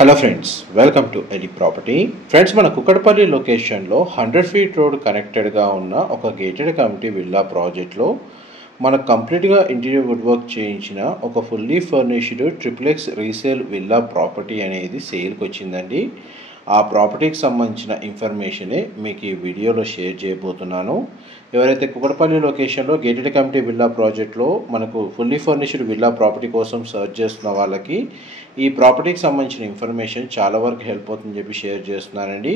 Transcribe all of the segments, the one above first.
Hello friends, welcome to AD property. Friends, మన కుక్కడపల్లి లొకేషన్లో 100 feet road కనెక్టెడ్గా ఉన్న ఒక గేటెడ్ కమ్యూనిటీ విల్లా ప్రాజెక్ట్లో మనకు కంప్లీట్గా ఇంటీరియర్ వుడ్ వర్క్ చేయించిన ఒక fully furnished triplex resale villa property అనేది సేల్కి వచ్చిందండి. ఆ ప్రాపర్టీకి సంబంధించిన ఇన్ఫర్మేషనే మీకు ఈ వీడియోలో షేర్ చేయబోతున్నాను. ఎవరైతే కుక్కడపల్లి లొకేషన్లో గేటెడ్ కమ్యూనిటీ విల్లా ప్రాజెక్ట్లో మనకు ఫుల్లీ ఫర్నిష్డ్ విల్లా ప్రాపర్టీ కోసం సర్చ్ చేస్తున్న వాళ్ళకి ఈ ప్రాపర్టీకి సంబంధించిన ఇన్ఫర్మేషన్ చాలా వరకు హెల్ప్ అవుతుందని చెప్పి షేర్ చేస్తున్నానండి.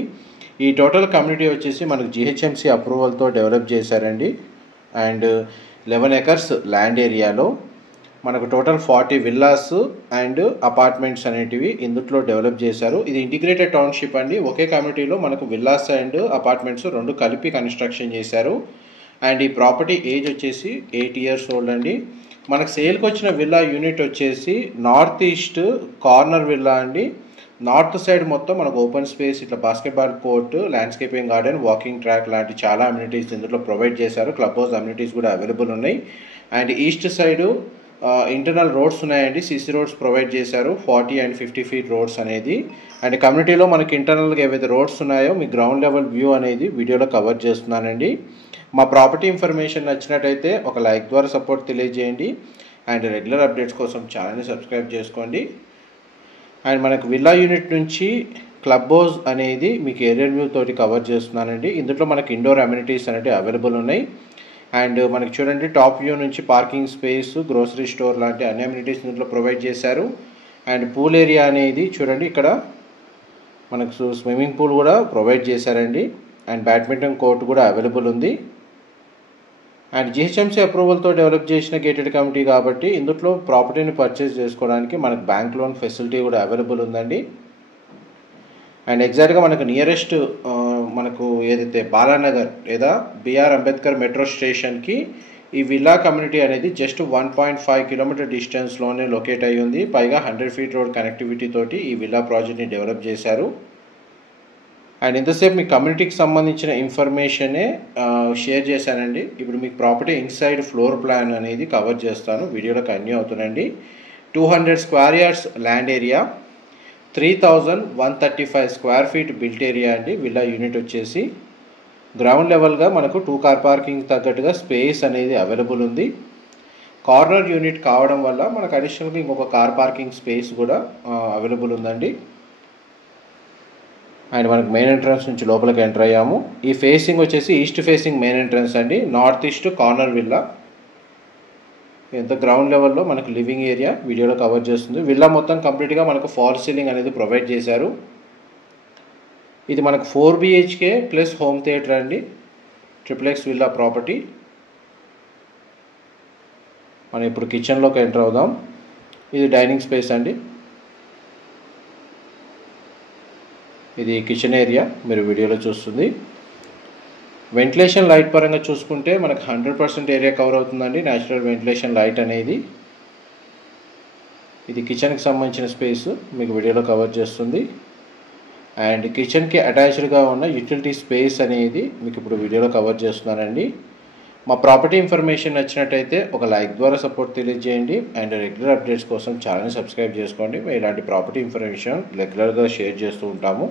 ఈ టోటల్ కమ్యూనిటీ వచ్చేసి మనకు జిహెచ్ఎంసీ అప్రూవల్తో డెవలప్ చేశారండి. అండ్ 11 ఎకర్స్ ల్యాండ్ ఏరియాలో మనకు టోటల్ 40 విల్లాస్ అండ్ అపార్ట్మెంట్స్ అనేటివి ఇందులో డెవలప్ చేశారు. ఇది ఇంటిగ్రేటెడ్ టౌన్షిప్ అండి. ఒకే కమ్యూనిటీలో మనకు విల్లాస్ అండ్ అపార్ట్మెంట్స్ రెండు కలిపి కన్స్ట్రక్షన్ చేశారు. అండ్ ఈ ప్రాపర్టీ ఏజ్ వచ్చేసి 8 years ఓల్డ్ అండి. మనకు సేల్కి వచ్చిన విల్లా యూనిట్ వచ్చేసి నార్త్ ఈస్ట్ కార్నర్ విల్లా అండి. నార్త్ సైడ్ మొత్తం మనకు ఓపెన్ స్పేస్, ఇట్లా basketball court, landscaping garden, walking track లాంటి చాలా అమ్యూనిటీస్ ఇందులో ప్రొవైడ్ చేశారు. క్లబ్ హౌస్ అమ్యూనిటీస్ కూడా అవైలబుల్ ఉన్నాయి. And east side internal roads ఉన్నాయండి. సిసి రోడ్స్ ప్రొవైడ్ చేశారు, 40 and 50 feet రోడ్స్ అనేది. అండ్ కమ్యూనిటీలో మనకి ఇంటర్నల్గా ఏవైతే రోడ్స్ ఉన్నాయో మీ గ్రౌండ్ లెవెల్ వ్యూ అనేది వీడియోలో కవర్ చేస్తున్నానండి. మా ప్రాపర్టీ ఇన్ఫర్మేషన్ నచ్చినట్టయితే ఒక లైక్ ద్వారా సపోర్ట్ తెలియజేయండి. అండ్ రెగ్యులర్ అప్డేట్స్ కోసం ఛానల్ని సబ్స్క్రైబ్ చేసుకోండి. అండ్ మనకు విల్లా యూనిట్ నుంచి క్లబ్ హౌస్ అనేది మీకు ఏరియర్ వ్యూ తోటి కవర్ చేస్తున్నానండి. ఇందులో మనకి ఇండోర్ అమ్యూనిటీస్ అనేవి అవైలబుల్ ఉన్నాయి. అండ్ మనకి చూడండి, టాప్ వ్యూ నుంచి పార్కింగ్ స్పేస్, గ్రోసరీ స్టోర్ లాంటి అన్ని అమ్యూనిటీస్ ఇందులో ప్రొవైడ్ చేశారు. అండ్ పూల్ ఏరియా అనేది చూడండి, ఇక్కడ మనకు స్విమ్మింగ్ పూల్ కూడా ప్రొవైడ్ చేశారండి. అండ్ బ్యాడ్మింటన్ కోర్ట్ కూడా అవైలబుల్ ఉంది. అండ్ జిహెచ్ఎంసీ అప్రూవల్తో డెవలప్ చేసిన గేటెడ్ కమ్యూనిటీ కాబట్టి ఇందులో ప్రాపర్టీని పర్చేస్ చేసుకోవడానికి మనకు బ్యాంక్ లోన్ ఫెసిలిటీ కూడా అవైలబుల్ ఉందండి. అండ్ ఎగ్జాక్ట్గా మనకు నియరెస్ట్ మనకు ఏదైతే బాలానగర్ లేదా బిఆర్ అంబేద్కర్ మెట్రో స్టేషన్కి ఈ విల్లా కమ్యూనిటీ అనేది జస్ట్ 1.5 kilometer డిస్టెన్స్లోనే లొకేట్ అయ్యి ఉంది. పైగా 100 feet రోడ్ కనెక్టివిటీ తోటి ఈ విల్లా ప్రాజెక్ట్ని డెవలప్ చేశారు. అండ్ ఇంతసేపు మీ కమ్యూనిటీకి సంబంధించిన ఇన్ఫర్మేషనే షేర్ చేశానండి. ఇప్పుడు మీకు ప్రాపర్టీ ఇన్సైడ్ ఫ్లోర్ ప్లాన్ అనేది కవర్ చేస్తాను, వీడియోలో కంటిన్యూ అవుతుందండి. 200 square yards land area, 3135 square feet built area అండి. విల్లా యూనిట్ వచ్చేసి గ్రౌండ్ లెవెల్గా మనకు 2 car పార్కింగ్ తగ్గట్టుగా స్పేస్ అనేది అవైలబుల్ ఉంది. కార్నర్ యూనిట్ కావడం వల్ల మనకు అడిషనల్గా ఇంకొక కార్ పార్కింగ్ స్పేస్ కూడా అవైలబుల్ ఉందండి. అండ్ మనకు మెయిన్ ఎంట్రన్స్ నుంచి లోపలికి ఎంటర్ అయ్యాము. ఈ ఫేసింగ్ వచ్చేసి ఈస్ట్ ఫేసింగ్ మెయిన్ ఎంట్రన్స్ అండి. North east corner villa. ఎంత గ్రౌండ్ లెవెల్లో మనకు లివింగ్ ఏరియా వీడియోలో కవర్ చేస్తుంది. విల్లా మొత్తం కంప్లీట్గా మనకు ఫాల్ సీలింగ్ అనేది ప్రొవైడ్ చేశారు. ఇది మనకు 4 BHK ప్లస్ హోమ్ థియేటర్ అండి. Triplex villa property. మనం ఇప్పుడు కిచెన్లోకి ఎంటర్ అవుదాం. ఇది డైనింగ్ స్పేస్ అండి. ఇది కిచెన్ ఏరియా మీరు వీడియోలో చూస్తుంది. వెంటిలేషన్ లైట్ పరంగా చూసుకుంటే మనకు 100% ఏరియా కవర్ అవుతుందండి. న్యాచురల్ వెంటిలేషన్ లైట్ అనేది. ఇది కిచెన్కి సంబంధించిన స్పేస్ మీకు వీడియోలో కవర్ చేస్తుంది. అండ్ కిచెన్కి అటాచ్డ్గా ఉన్న యూటిలిటీ స్పేస్ అనేది మీకు ఇప్పుడు వీడియోలో కవర్ చేస్తున్నానండి. మా ప్రాపర్టీ ఇన్ఫర్మేషన్ నచ్చినట్టయితే ఒక లైక్ ద్వారా సపోర్ట్ తెలియజేయండి. అండ్ రెగ్యులర్ అప్డేట్స్ కోసం ఛానల్ని సబ్స్క్రైబ్ చేసుకోండి. మేము ఇలాంటి ప్రాపర్టీ ఇన్ఫర్మేషన్ రెగ్యులర్గా షేర్ చేస్తూ ఉంటాము.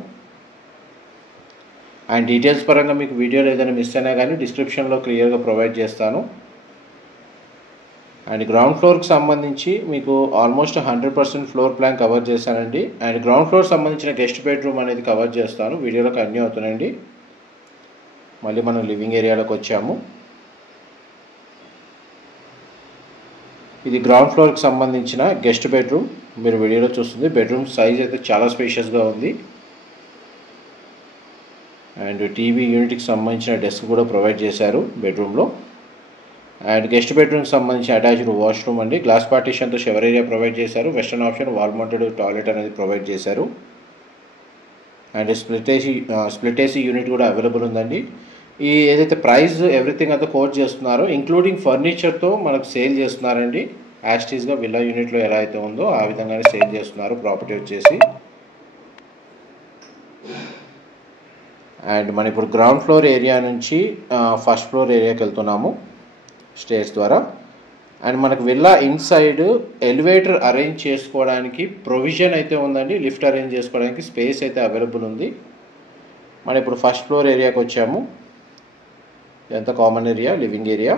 అండ్ డీటెయిల్స్ పరంగా మీకు వీడియోలో ఏదైనా మిస్ అయినా కానీ డిస్క్రిప్షన్లో క్లియర్గా ప్రొవైడ్ చేస్తాను. అండ్ గ్రౌండ్ ఫ్లోర్కి సంబంధించి మీకు ఆల్మోస్ట్ 100% ఫ్లోర్ ప్లాన్ కవర్ చేశానండి. అండ్ గ్రౌండ్ ఫ్లోర్ సంబంధించిన గెస్ట్ బెడ్రూమ్ అనేది కవర్ చేస్తాను, వీడియోలో కంటిన్యూ అవుతానండి. మళ్ళీ మనం లివింగ్ ఏరియాలోకి వచ్చాము. ఇది గ్రౌండ్ ఫ్లోర్కి సంబంధించిన గెస్ట్ బెడ్రూమ్ మీరు వీడియోలో చూస్తుంది. బెడ్రూమ్ సైజ్ అయితే చాలా స్పేషియస్గా ఉంది. అండ్ టీవీ యూనిట్కి సంబంధించిన డెస్క్ కూడా ప్రొవైడ్ చేశారు బెడ్రూమ్లో. అండ్ గెస్ట్ బెడ్రూమ్కి సంబంధించిన అటాచ్డ్ వాష్రూమ్ అండి. గ్లాస్ పార్టీషన్తో షవర్ ఏరియా ప్రొవైడ్ చేశారు. Western option wall mounted toilet అనేది ప్రొవైడ్ చేశారు. అండ్ స్ప్లిట్ ఏసీ యూనిట్ కూడా అవైలబుల్ ఉందండి. ఈ ఏదైతే ప్రైస్ ఎవ్రీథింగ్ అంతా కోట్ చేస్తున్నారో ఇంక్లూడింగ్ ఫర్నిచర్తో మనకు సేల్ చేస్తున్నారండి. యాస్టీస్గా విల్లా యూనిట్లో ఎలా అయితే ఉందో ఆ విధంగానే సేల్ చేస్తున్నారు ప్రాపర్టీ వచ్చేసి. అండ్ మనం ఇప్పుడు గ్రౌండ్ ఫ్లోర్ ఏరియా నుంచి ఫస్ట్ ఫ్లోర్ ఏరియాకి వెళ్తున్నాము స్టేర్స్ ద్వారా. అండ్ మనకు విల్లా ఇన్సైడ్ ఎలివేటర్ అరేంజ్ చేసుకోవడానికి ప్రొవిజన్ అయితే ఉందండి. లిఫ్ట్ అరేంజ్ చేసుకోవడానికి స్పేస్ అయితే అవైలబుల్ ఉంది. మనం ఇప్పుడు ఫస్ట్ ఫ్లోర్ ఏరియాకి వచ్చాము. ఇదంతా కామన్ ఏరియా, లివింగ్ ఏరియా.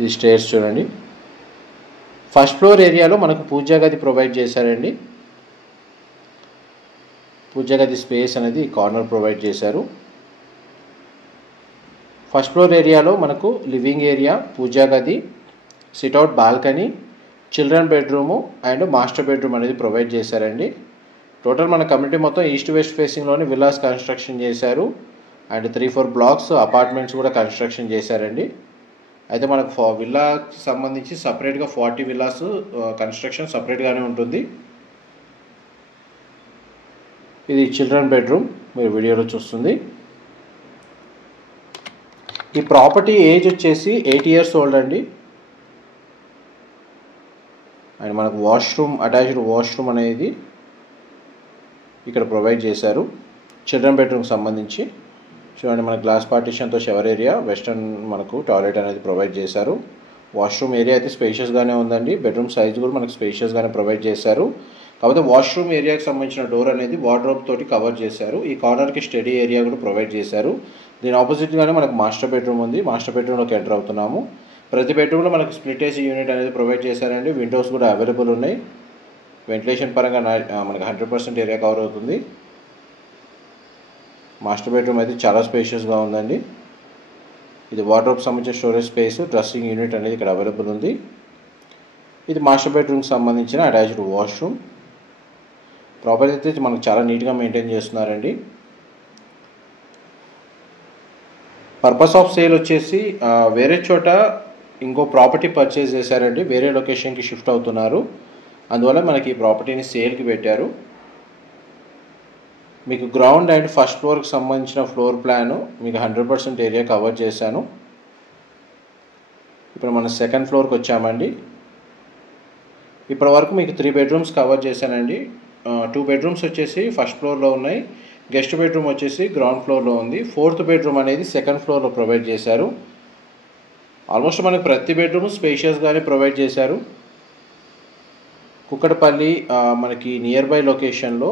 ఇది స్టేర్స్ చూడండి. ఫస్ట్ ఫ్లోర్ ఏరియాలో మనకు పూజా గది ప్రొవైడ్ చేశారండి. పూజా గది స్పేస్ అనేది కార్నర్ ప్రొవైడ్ చేశారు. ఫస్ట్ ఫ్లోర్ ఏరియాలో మనకు లివింగ్ ఏరియా, పూజా గది, sit-out balcony, children bedroom and master bedroom అనేది ప్రొవైడ్ చేశారండి. టోటల్ మన కమ్యూనిటీ మొత్తం ఈస్ట్ వెస్ట్ ఫేసింగ్లోని విల్లాస్ కన్స్ట్రక్షన్ చేశారు. అండ్ 3-4 బ్లాక్స్ అపార్ట్మెంట్స్ కూడా కన్స్ట్రక్షన్ చేశారండి. అయితే మనకు విల్లాకి సంబంధించి సపరేట్గా 40 విల్లాస్ కన్స్ట్రక్షన్ సపరేట్గానే ఉంటుంది. ఇది చిల్డ్రన్ బెడ్రూమ్, మీరు వీడియోలో చూస్తుంది. ఈ ప్రాపర్టీ ఏజ్ వచ్చేసి 8 years ఓల్డ్ అండి. అండ్ మనకు వాష్రూమ్, అటాచ్డ్ వాష్రూమ్ అనేది ఇక్కడ ప్రొవైడ్ చేశారు. చిల్డ్రన్ బెడ్రూమ్కి సంబంధించి చూడండి, మన గ్లాస్ పార్టిషన్తో షవర్ ఏరియా, వెస్టర్న్ మనకు టాయిలెట్ అనేది ప్రొవైడ్ చేశారు. వాష్రూమ్ ఏరియా అయితే స్పేషియస్గానే ఉందండి. బెడ్రూమ్ సైజ్ కూడా మనకు స్పేషియస్గానే ప్రొవైడ్ చేశారు. కాకపోతే వాష్రూమ్ ఏరియాకి సంబంధించిన డోర్ అనేది వార్డ్రోబ్ తోటి కవర్ చేశారు. ఈ కార్నర్కి స్టడీ ఏరియా కూడా ప్రొవైడ్ చేశారు. దీని ఆపోజిట్గానే మనకు మాస్టర్ బెడ్రూమ్ ఉంది. మాస్టర్ బెడ్రూమ్లోకి ఎంటర్ అవుతున్నాము. ప్రతి బెడ్రూమ్లో మనకు స్ప్లిట్ ఏసీ యూనిట్ అనేది ప్రొవైడ్ చేశారండి. విండోస్ కూడా అవైలబుల్ ఉన్నాయి. వెంటిలేషన్ పరంగా మనకు 100% ఏరియా కవర్ అవుతుంది. మాస్టర్ బెడ్రూమ్ అయితే చాలా స్పేషియస్గా ఉందండి. ఇది వార్డ్రోబ్ సంబంధించిన స్టోరేజ్ స్పేస్, డ్రెస్సింగ్ యూనిట్ అనేది ఇక్కడ అవైలబుల్ ఉంది. ఇది మాస్టర్ బెడ్రూమ్కి సంబంధించిన అటాచ్డ్ వాష్రూమ్. ప్రాపర్టీ అయితే మనకు చాలా నీట్గా మెయింటైన్ చేస్తున్నారండి. పర్పస్ ఆఫ్ సేల్ వచ్చేసి వేరే చోట ఇంకో ప్రాపర్టీ పర్చేజ్ చేశారండి. వేరే లొకేషన్కి షిఫ్ట్ అవుతున్నారు. అందువల్ల మనకి ఈ ప్రాపర్టీని సేల్కి పెట్టారు. మీకు గ్రౌండ్ అండ్ ఫస్ట్ ఫ్లోర్కి సంబంధించిన ఫ్లోర్ ప్లాను మీకు 100% ఏరియా కవర్ చేశాను. ఇప్పుడు మనం సెకండ్ ఫ్లోర్కి వచ్చామండి. ఇప్పటి వరకు మీకు 3 బెడ్రూమ్స్ కవర్ చేశానండి. 2 బెడ్రూమ్స్ వచ్చేసి ఫస్ట్ ఫ్లోర్లో ఉన్నాయి. గెస్ట్ బెడ్రూమ్ వచ్చేసి గ్రౌండ్ ఫ్లోర్లో ఉంది. 4th బెడ్రూమ్ అనేది సెకండ్ ఫ్లోర్లో ప్రొవైడ్ చేశారు. ఆల్మోస్ట్ మనకి ప్రతి బెడ్రూమ్ స్పేషియస్గానే ప్రొవైడ్ చేశారు. కుక్కడపల్లి మనకి నియర్ బై లొకేషన్లో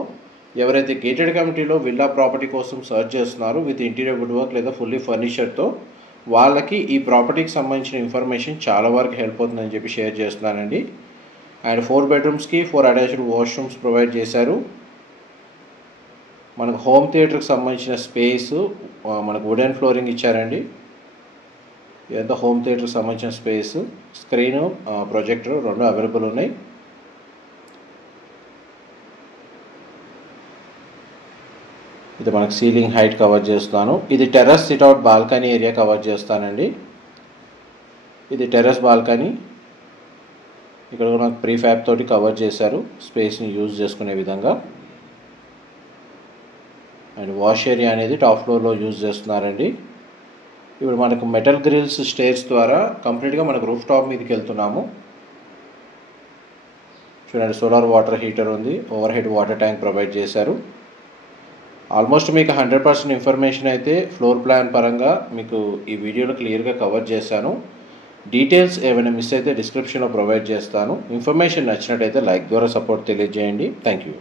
ఎవరైతే గేటెడ్ కమ్యూనిటీలో విల్లా ప్రాపర్టీ కోసం సర్చ్ చేస్తున్నారో విత్ ఇంటీరియర్ వుడ్ వర్క్ లేదా ఫుల్లీ ఫర్నిచర్తో, వాళ్ళకి ఈ ప్రాపర్టీకి సంబంధించిన ఇన్ఫర్మేషన్ చాలా వరకు హెల్ప్ అవుతుందని చెప్పి షేర్ చేస్తున్నానండి. అండ్ 4 బెడ్రూమ్స్కి 4 అటాచ్డ్ వాష్రూమ్స్ ప్రొవైడ్ చేశారు. మనకు హోమ్ థియేటర్కి సంబంధించిన స్పేస్ మనకు వుడెన్ ఫ్లోరింగ్ ఇచ్చారండి. ఇదంతా హోమ్ థియేటర్కి సంబంధించిన స్పేస్, స్క్రీను, ప్రొజెక్టర్ 2 అవైలబుల్ ఉన్నాయి. ఇది మనకు సీలింగ్ హైట్ కవర్ చేస్తాను. ఇది terrace sit-out balcony area cover చేస్తానండి. ఇది టెర్రస్ బాల్కనీ. ఇక్కడ కూడా మనకు ప్రీఫ్యాబ్ తోటి కవర్ చేశారు స్పేస్ని యూజ్ చేసుకునే విధంగా. అండ్ వాష్ ఏరియా అనేది టాప్ ఫ్లోర్లో యూజ్ చేస్తున్నారండి. ఇప్పుడు మనకు మెటల్ గ్రిల్స్ స్టేర్స్ ద్వారా కంప్లీట్గా మనకు రూఫ్ టాప్ మీదకి వెళ్తున్నాము. చూడండి, సోలార్ వాటర్ హీటర్ ఉంది. Over head water tank provide చేశారు. ఆల్మోస్ట్ మీకు 100% ఇన్ఫర్మేషన్ అయితే ఫ్లోర్ ప్లాన్ పరంగా మీకు ఈ వీడియోలో క్లియర్గా కవర్ చేశాను. డీటెయిల్స్ ఏమైనా మిస్ అయితే డిస్క్రిప్షన్లో ప్రొవైడ్ చేస్తాను. ఇన్ఫర్మేషన్ నచ్చినట్టయితే లైక్ ద్వారా సపోర్ట్ తెలియజేయండి. Thank you.